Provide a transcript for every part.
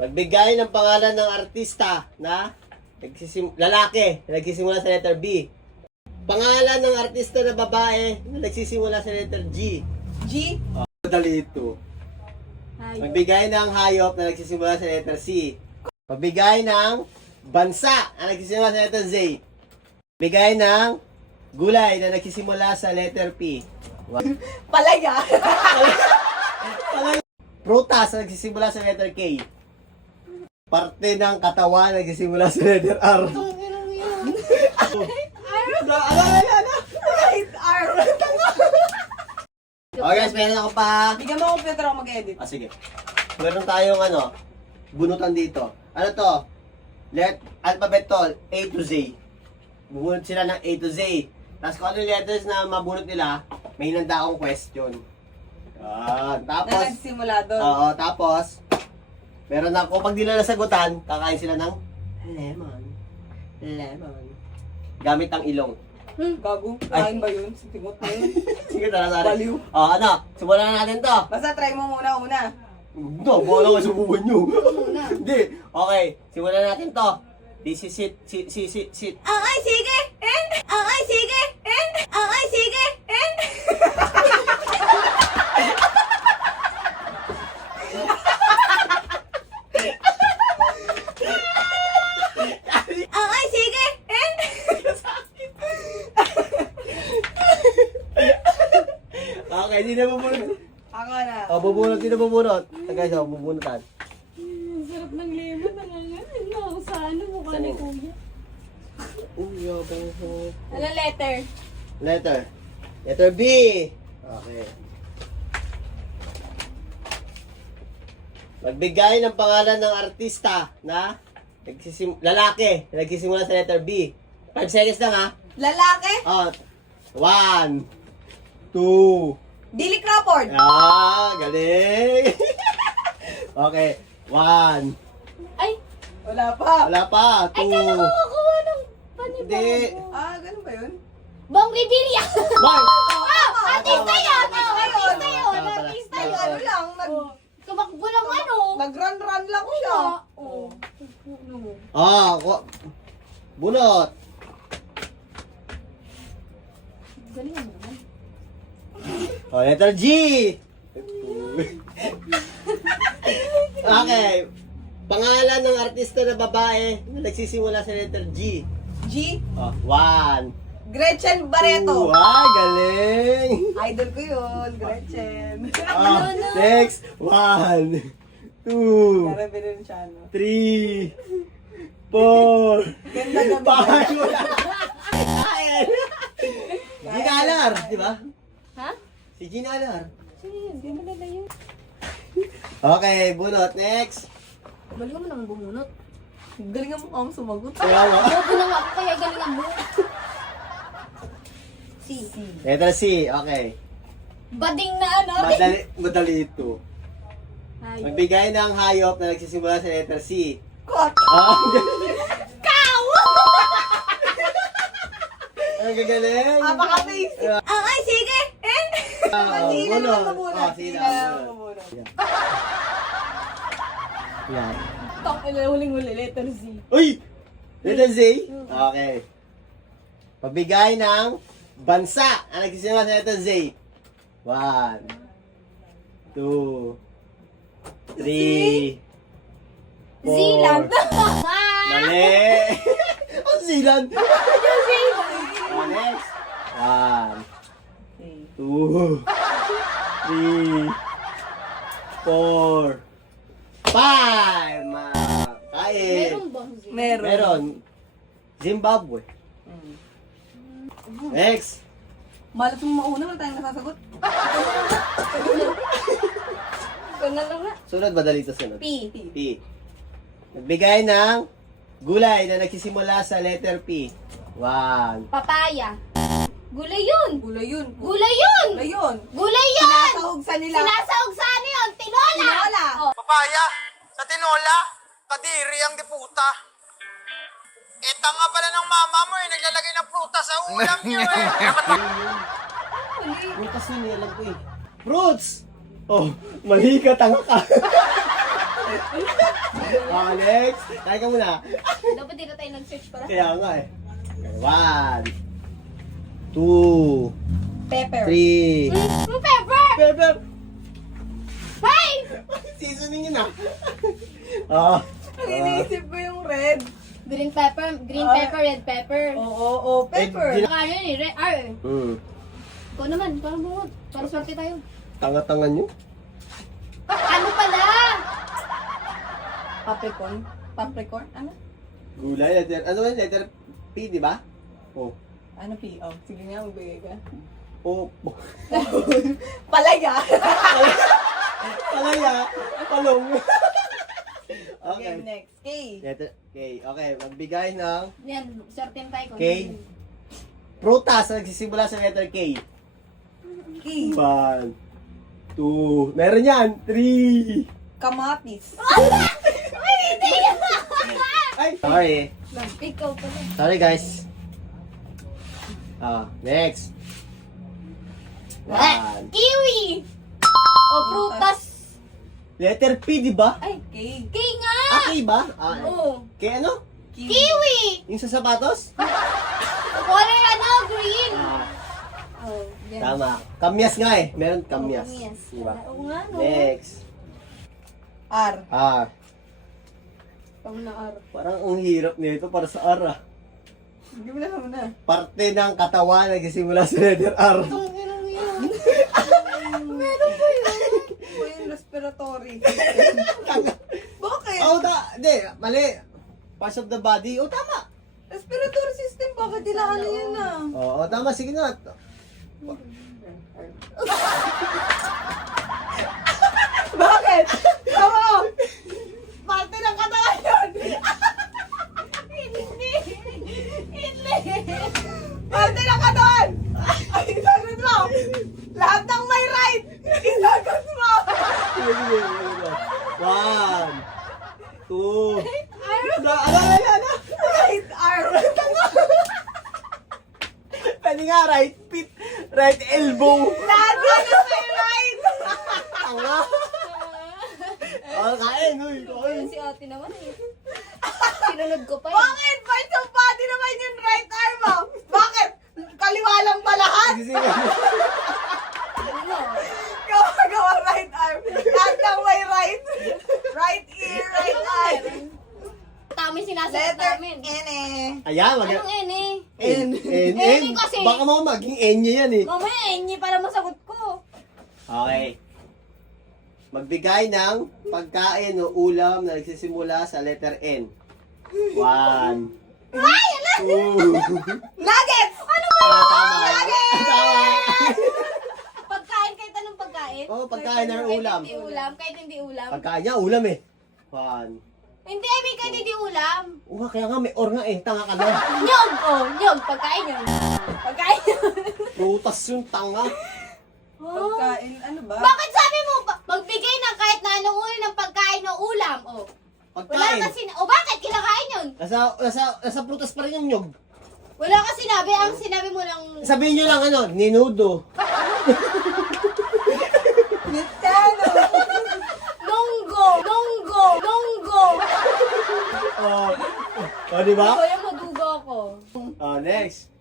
Magbigay ng pangalan ng artista na lalaki na nagsisimula sa letter B. Pangalan ng artista na babae na nagsisimula sa letter G. G? Madali ito. Magbigay ng hayop na nagsisimula sa letter C. Magbigay ng bansa na nagsisimula sa letter Z. Magbigay ng gulay na nagsisimula sa letter P. Palaya. Prutas na nagsisimula sa letter K. Parte ng katawan na nagsisimula sa letter R. R. Okay guys, meron ako pa. Bigyan mo computer ako mag-edit. Sige. Meron tayong bunutan dito. Ano to? Alphabet to, A to Z. Bubunot sila ng A to Z. Tapos kung ano yung letters na mabunot nila, may hinanda akong question. Tapos, Na nagsimula doon. oo, tapos, meron ako, pag di na nasagutan, kakain sila ng lemon. Lemon. Gamit ang ilong. Gago. Kain ba yun? Sa tingot na yun? Sige, tara. Baliw. Simulan na natin to. Basta try mo muna una. Hindi, baka lang subukan nyo. Hindi. Okay, simulan natin to. This is it. Sit. Ay, sige! Ay, sige! Ay, sige! Ay, sige! Okay, hindi na bubunot. Ako na. Hindi na bubunot. Guys, bubunutan. Sarap ng lemon. Ano, sa ano mukha ni Kuya. Yabang ko. Ano letter? Letter B. Okay. Magbigay ng pangalan ng artista na lalaki na nagsisimula sa letter B. 5 seconds lang ha. Lalaki? 1, 2. Billy Crawford. Galing. Okay. 1. Ay, Wala pa. Wala pa. 2. ay kala ko kukuha ng Hindi. panibago. Ganun ba yun? Bong Revilla! 1. Artista yun! Artista yun! Tama, Artista tama. yun! Ano lang, Tumakbo ng ano? nag-run lang siya. Bunot. Galing mo naman. Letter G. Okay. Pangalan ng artista na babae na nagsisimula sa letter G. G? 1. Gretchen Barreto. Galing. Idol ko yun, Gretchen. Next. 1, 2, Para Benenciano. 3, 4, Ganda gabi. 5. Gina Alar, di ba? Ha? Si Gina Alar. Sino yun? Di mo nila yun. Okay, bunot. Next. Galing mo naman bumunot. Galing mo akong sumagot. Kaya mo. Bobo lang ako kaya galingan mo. C. Letter C. Okay. Bading na ano? Madali ito. Hayop. Magbigay ng hayop na nagsisimula sa letter C. Kot! Cow! Ang gagaling. Apaka-basic. Ay, sige! Hindi na naman mabunod. Sige Hindi na. na naman mabunod. Yan. Tang ina, huling-huli, letter Z. Uy! Letter Z? Okay. Magbigay ng bansa na nagsisimula sa letter Z. 1, 2, 3, 4. Zealand! Mali! Ang Zealand! Next. 1, 2, 3, 4, 5. Kain. Meron bang Z? Meron. Zimbabwe. Next. Malat mo mauna, wala tayong nasasagot. Ikaw na lang na. Sunod ba dali ito sunod? P. P. Nagbigay ng gulay na nagsisimula sa letter P. 1. Papaya. Gulay yun! Gulay yun. Gulay yun! Gulay yun. Gulay yun! Sinasahog sa nila. Sinasahog sa ano yun? Tinola! Tinola. Oh. Papaya, sa tinola, kadiri ang diputa. Tanga pala ng mama mo naglalagay ng prutas sa ulam niyo Fruits yun, alam ko eh. Fruits! Oh, mali ka, tanga ka. Next. Kaya ka muna. Dapat dito tayo nag-search para. Kaya nga eh. 1, 2, Pepper. 3. Pepper! Pepper! Hey! Seasoning yun ah. Oh. Ang iniisip ko yung red. Green pepper, red pepper. Oo, pepper. Baka yun eh, red R eh. Ikaw naman, parang bungod. Para swerte tayo. Tanga-tanga nyo. Ano pala? Paprikon. Paprikon? Ano? Gulay, letter. Ano yun? Letter P, di ba? Oh. Ano P? Oh, sige nga, magbigay ka. Oh. Palaya! Palaya. Palong. Okay, Okay. next. K. Letter K. Okay, magbigay ng Yan, swerte tayo. K. Prutas na nagsisimula sa letter K. K. 1, 2, meron yan. 3. Kamatis. Ay, sorry. Ikaw pala. Sorry guys. Next. 1. Kiwi! O, prutas. Letter P, di ba? Ay, K. K nga! K ba? Oo. K ano? Kiwi! Yung sa sapatos? Color ano, green. Oh, yan. Tama. Kamyas nga eh. Meron kamyas. Kamyas. Diba? Oo nga, no? Next. R. Pang na R. Parang ang hirap nito para sa R ah. Hindi mo na muna. Parte ng katawan nagsisimula sa letter R. Itong gano'n yan. O yung respiratory. Bakit? Hindi. Mali. Parts of the body. Tama. Respiratory system, bakit ilaan yan ah? Oo, tama. Sige nga. Bakit? Tama! Parte ng katawan yun! Hindi. Parte ng katawan! Ay, isagot mo! Lahat ng may right! Isagot mo! Sige, sige. 1, 2. Ano? Right arm! Pwede nga, right feet, right elbow. Lahat yan ng may right! Tanga. Kain, uy. Kain. Si ate naman eh. Sinunod ko pa eh. Bakit? Parts of body naman yung right arm mo! Bakit? Kaliwa lang ba lahat? Sige, sige. Ano? Gawa right arm. Lahat ng may right. Right ear, right eye. Tama yung sinasagot Letter namin. N eh. Ayan, Anong N eh? N. N kasi. Baka mo maging N niya yan eh. Mamaya N para masagot ko. Okay. Magbigay ng pagkain o ulam na nagsisimula sa letter N. 1, 2. Nuggets! Ano ba? Tama. Tama. Pagkain kahit anong pagkain? Oo, pagkain or ulam. Kahit hindi ulam, kahit hindi ulam. Pagkain niya, ulam eh. 1. Hindi, I mean kahit hindi ulam. Kaya nga may or nga eh. Tanga ka na. Nyog! Oh, nyog. Pagkain yun. Pagkain yun. Prutas yung tanga. Pagkain, ano ba? Bakit sabi mo, magbigay ng kahit na anong uri ng pagkain o ulam? Oh. Wala Pagkain. kasi, bakit? Kinakain yun. Nasa prutas pa rin yung nyog. Wala ka sinabi, ang sinabi mo lang, Sabihin nyo lang ano, ninudo. Nitano! nunggo, nunggo, nunggo. Di ba? Kaya madugo ako. Next.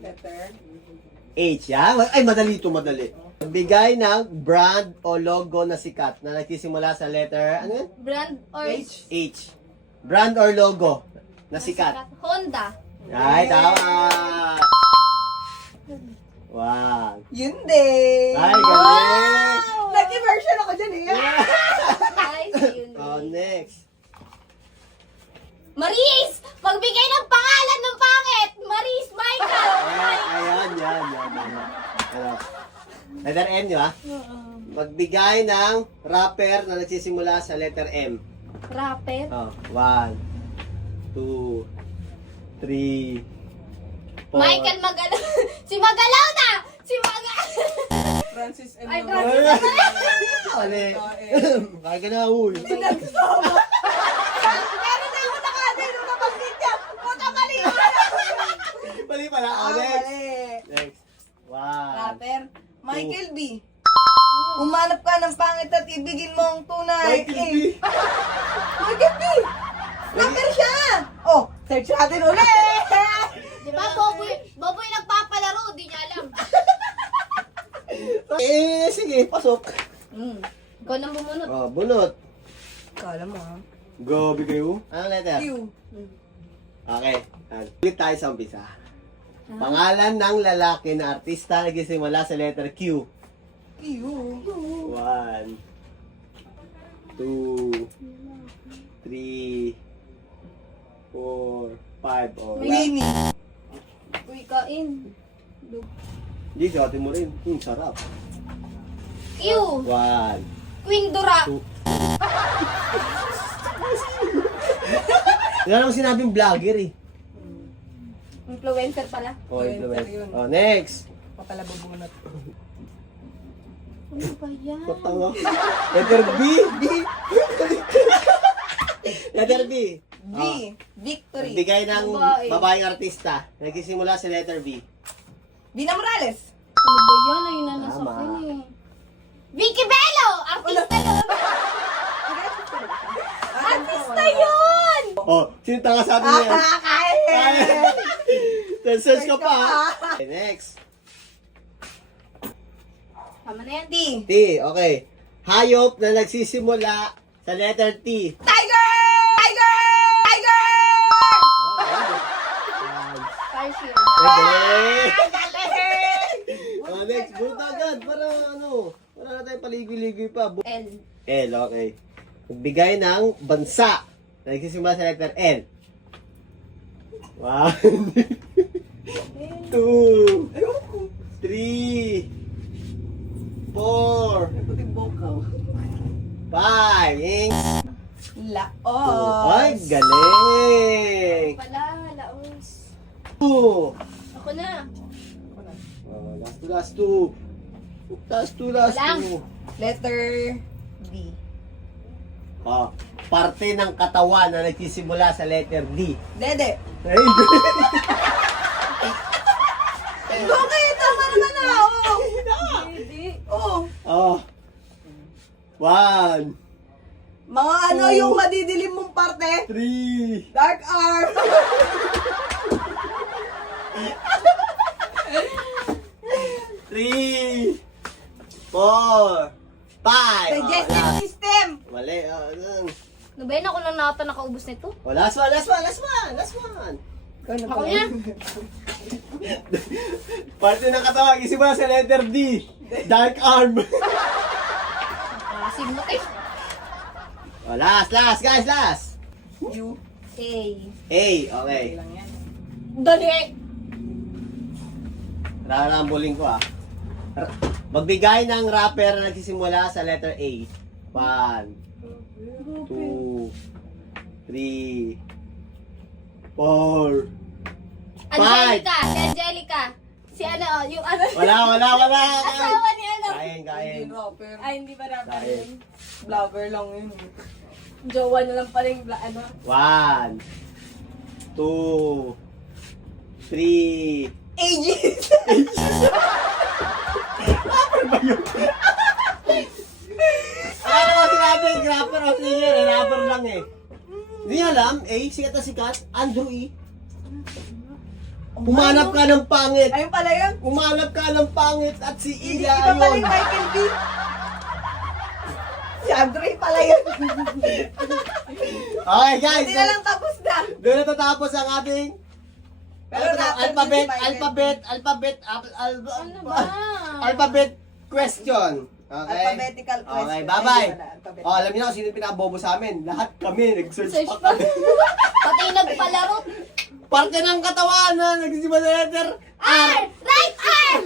Letter. H, yan. Ay, madali ito, madali. Bigay ng brand o logo na sikat na nagsisimula sa letter, ano yun? Brand or H. Brand or logo na sikat. Honda. Ay, tama. Wow. Yun din! Ay, galing. Nag-immersion ako dyan eh. Ay, yun. Next. Maris! Magbigay ng pangalan ng pangit! Maris Michael! Ayan. Ano? Letter M, di ba? Magbigay ng rapper na nagsisimula sa letter M. Rapper? 1, 2, 3, 4. Michael Magalaw. Si Magalaw na! Si Magalaw! Francis M. Ay, Navarro. Francis. Mali. Kaya ka na, uy. Meron na ako nakatay nung nabanggit niya. Puta mali! Mali pala. Ah, Next. mali. Next. 1. Rapper. Michael B. Umanap ka ng pangit at ibigin mo ang tunay. Michael B. Michael B. Number siya. Oh, search natin ulit. Di ba, Boboy nagpapalaro, di niya alam. Sige, pasok. Ikaw nang bumunot. Oh, bunot. Kala mo ha? Gabi kayo. Anong letter? Q. Okay. Ulit tayo sa umpisa. Pangalan ng lalaki na artista nagsisimula sa letter Q. Q. 1, 2, 3, 4, 5. Oh, Winnie. Uy, kain. Hindi, sabi mo rin. Sarap. Q. 1, Queen Dura. 2. Wala naman sinabing vlogger eh. Influencer pala. Oh, Influencer yun. Oh, next. Papala bubunot. Ano ba yan? Patanga. Letter B. Letter B. V. Victory. Bigay ng Babae. babaeng artista. Nagsisimula sa letter B. Vina Morales. Ano ba yan? Ayun na nasa Tama. akin eh. Vicky Bello! Artista yun! Artista yun! Oh, sino tanga sabi niya? Kaya. Search ka pa ha? Okay, next. Tama na yan. T. T, okay. Hayop na nagsisimula sa letter T. Tiger! Tiger! Tiger! Tarsier. Oh, next. Buta agad. Para ano. Para na tayo paligoy-ligoy pa. L. L, okay. Magbigay ng bansa. Nagsisimula sa letter L. 1, 2, 3, 4, 5. Inks. Laos. Ay, galing. Pala, laos. 2. Ako na. Oh, last two. Last Walang. two. Letter D. Oh, parte ng katawan na nagsisimula sa letter D. Dede. Ay, Okay, tama naman na. Oh. Hindi. Oh. oh. 1, Mga ano yung madidilim mong parte? 3, Dark arm. 3, 4, 5. Digestive system. Mali. Oh, Ano ba yun? Ako lang nata nakaubos nito. last one. Ako na. Parte ng katawan, nagsisimula sa letter D. Dark arm. Asim mo eh. Oh, last, guys, last. U. A. A, okay. Lang yan. Dali. Rarambuling ko Magbigay ng rapper na nagsisimula sa letter A. 1, 2, 3, 4, 5. Angelica. Si Angelica. Si ano, yung ano. Wala. Asawa ni ano. Kain. Rapper. Ay, hindi ba rapper Kain. yun? Vlogger lang yun. Jowa na lang pala yung ano. 1, 2, 3. Ages. Ano ko sinabi? Rapper o singer? Rapper lang eh. Hindi alam. Sikat. Andrew E. Humanap ka ng pangit. Ayun pala yun. Humanap ka ng pangit at si Hindi Ila iba pala yun. yung Michael B. Si Andre pala yun. Okay guys. Hindi na lang tapos na. Doon natatapos ang ating Pero rapper alphabet, din si Michael. Ano ba? alphabet question. Okay? Alphabetical question. Okay, bye-bye. Ayun pala, alphabetical. Oh, alam niyo kung sino yung pinakabobo sa amin. Lahat kami, nag-search Search pa pa. kami. Pati nagpalaro. Parte ng katawan na nagsisimula sa letter R. R! Right arm!